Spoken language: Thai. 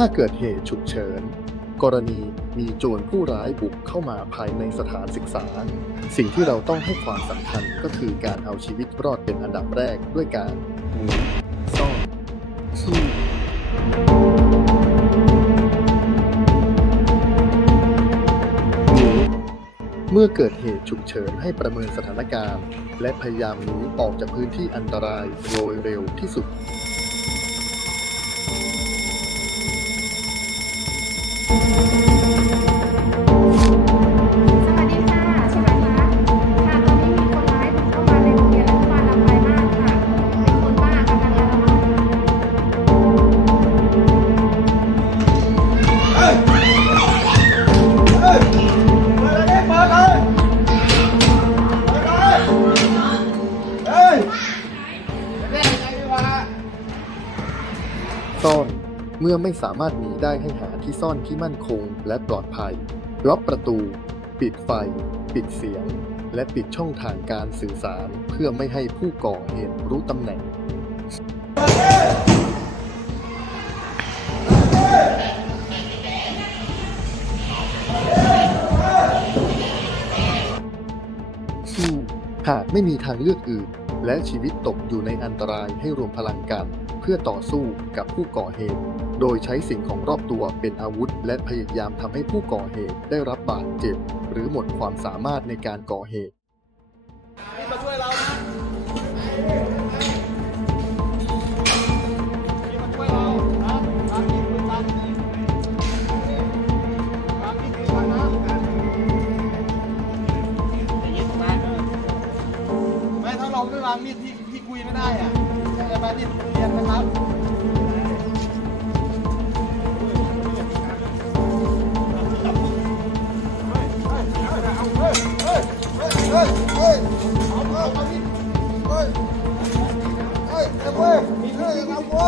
ถ้าเกิดเหตุฉุกเฉิน กรณีมีโจรผู้ร้ายบุกเข้ามาภายในสถานศึกษา สิ่งที่เราต้องให้ความสำคัญก็คือการเอาชีวิตรอดเป็นอันดับแรกด้วยการหนีซ่อนสู้หนีเมื่อเกิดเหตุฉุกเฉินให้ประเมินสถานการณ์ และพยายามหนีออกจากพื้นที่อันตรายโดยเร็วที่สุด ซ่อน เมื่อไม่สามารถหนีได้ให้หาที่ซ่อนที่มั่นคงและปลอดภัย ล็อกประตู ปิดไฟ ปิดเสียง และปิดช่องทางการสื่อสารเพื่อไม่ให้ผู้ก่อเหตุรู้ตำแหน่ง หากไม่มีทางเลือกอื่น และชีวิตตกอยู่ในอันตรายให้รวมพลังกัน พื่อต่อสู้กับผู้ก่อเหตุ โดยใช้สิ่งของรอบตัวเป็นอาวุธ และพยายามทำให้ผู้ก่อเหตุได้รับบาดเจ็บ หรือหมดความสามารถในการก่อเหตุมาช่วยเรามีดทางนี้ คุยกันทางนี้คุยกันนะอย่างนี้ถูกไหมไม่ถ้าเราไดที่ที่คุยไม่ได้อะใช่ไหมนี่เรียนนะครับเฮ้ยเฮ้ยเฮ้ยเอาเฮ้ยเฮ้ยเฮ้ยเฮ้ยเอาเอาเอามีเฮ้ยเฮ้ยเฮ้ยเฮ้ยมีเฮ้ยเอาโว้